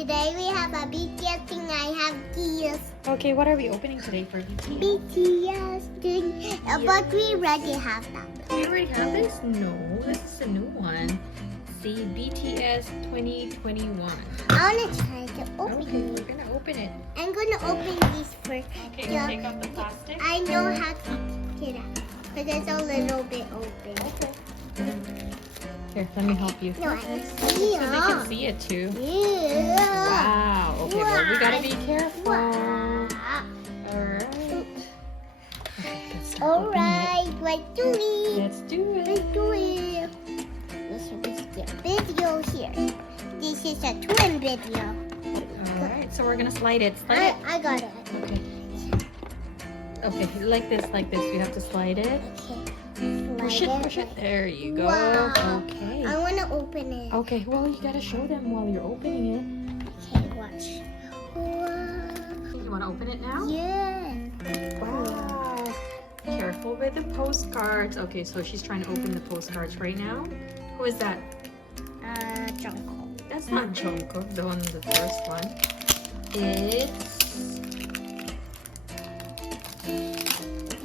today we have a BTS thing. I have keys. Okay, what are we opening today for BTS? BTS thing. But we already have that. We already have this? No, this is a new one. See, BTS 2021. I want to try to open Okay, it. we're gonna open it. I'm going to open this first. Okay, Yeah. take out the plastic. I know how to get it. But it's a little bit open. Here, let me help you. No, I So see they can see it too. Yeah. Wow. Okay, well, we gotta be careful. Wow. Alright. Okay, let's start All opening right, let's do it. it. Let's do Let's it. do it. This is the video here. This is a twin video. Alright, so we're gonna slide it. Slide it. I got it. Okay. Okay, like this, like this. You have to slide it. Okay. Push it, push it. There you go. Wow. Okay. I want to open it. Okay, well, you gotta show them while you're opening Okay, watch. Wow. it. You wanna open it now? Yeah. Wow. Careful with the postcards. Okay, so she's trying to open the postcards right now. Who is that? Jungle. That's not Jungkook, the first one. It's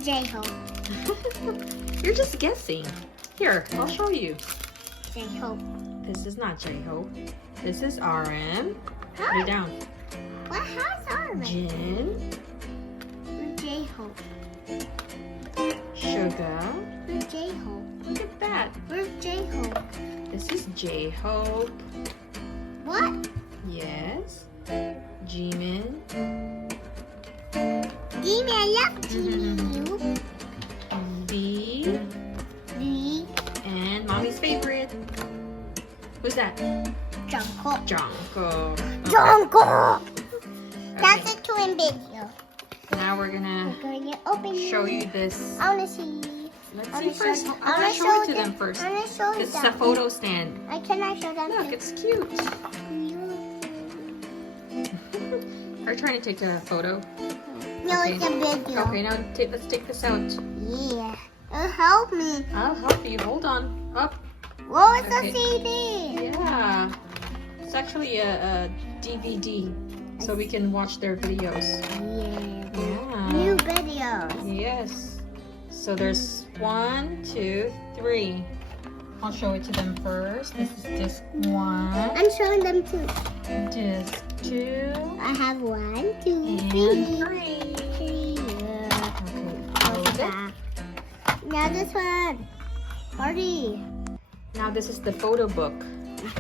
J-Hope. You're just guessing. Here, I'll show you. J-Hope. This is not J-Hope. This is RM. Put it down. What has armor? Jin, J-Hope. Sugar. Where's J-Hope? Look at that. Where's J-Hope? This is J-Hope. What? Yes. Jimin. Jimmy, I love Jimmy. B. B. And mommy's favorite. Who's that? Jungkook. Jungkook. Jungkook! That's Okay. a twin video. Now we're gonna We're going to open show it. you this. I want to see. Let's I see wanna first. show- I want to show it to them first. I want to show This is a them. photo stand. Can I show them? Look, it's cute. Are you trying to take a photo? No, Okay. it's a video. Okay, now let's take this out. Yeah. Help me. I'll help you. Hold on. Up. What was Okay. the CD? Yeah. It's actually a DVD, so we can watch their videos. Yeah. Yeah. New videos. Yes. So there's 1, 2, 3. I'll show it to them first. This is disc 1, I'm showing them too. disc 2, I have 1, 2, and 3. 3. Yeah. Okay, close it. Now this one. Party. Now this is the photo book.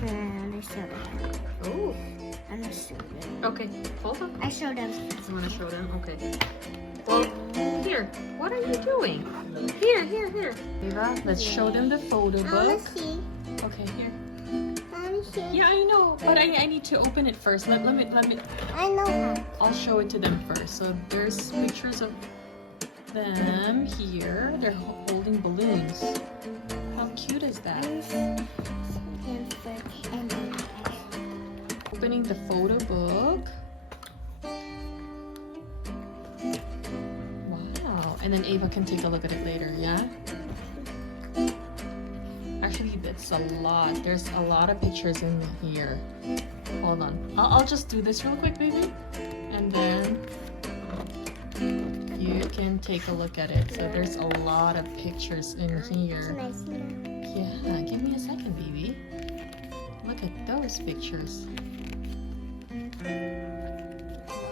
I'm gonna show them. Oh. I'm gonna show them. Okay, hold on. I showed them. You want to show them? Okay. Well, here. What are you doing? Here. Ava, let's show them the photo I wanna book. see. Okay, here. I wanna see. Yeah, I know, but I need to open it first. Let me. I know how. I'll show it to them first. So there's pictures of them here. They're holding balloons. How cute is that? Opening the photo book. Wow. And then Ava can take a look at it later, yeah? Actually, that's a lot. There's a lot of pictures in here. Hold on. I'll just do this real quick, baby. And then you can take a look at it. So there's a lot of pictures in here. Yeah, give me a second, baby. Look at those pictures.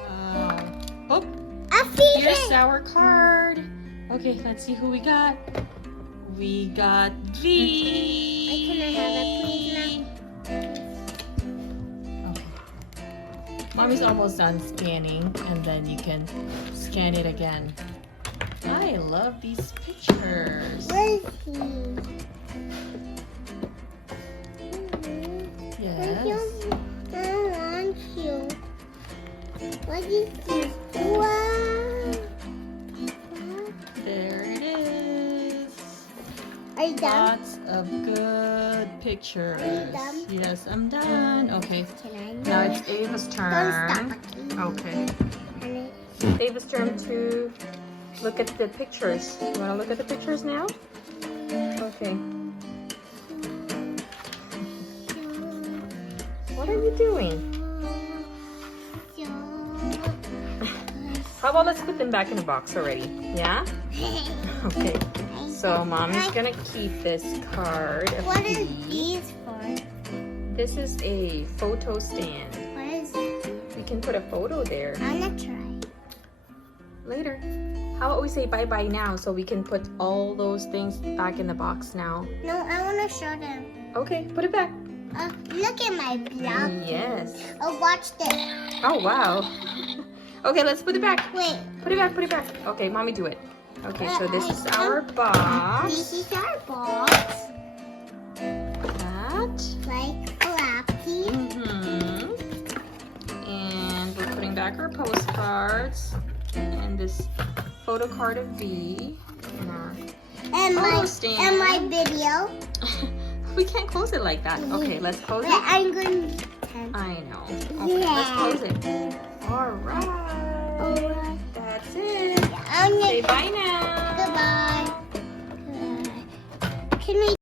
Wow. Oh, here's our card. Okay, let's see who we got. We got V. Can I have it, please, Okay. Mommy's almost done scanning, and then you can scan it again. I love these pictures. Where is he? Yes. I want you. What is this? Wow. There it is. Are you done? Lots of good pictures. Are you done? Yes, I'm done. Okay. Can I? Now it's Ava's Don't turn. stop. Okay. Ava's turn to look at the pictures. You want to look at the pictures now? Okay. What are you doing? How about let's put them back in the box already? Yeah? Okay. So Mommy's gonna keep this card. What is these for? This is a photo stand. What is it? We can put a photo there. I'm gonna try. Later. How about we say bye-bye now so we can put all those things back in the box now? No, I wanna show them. Okay, put it back. Look at my block. Yes. Oh, watch this. Oh, wow. Okay, let's put it back. Wait. Put it back, put it back. Okay, Mommy, do it. Okay, so this is our box. This is our box. That. Like Flappy. And we're putting back our postcards. And this photo card of V. And our And photo stand. and my video. We can't close it like that. Okay, let's close it. I'm going to I know. Okay, let's close it. All right. Alright. That's it. I'm Say bye now. Goodbye. Goodbye. Can we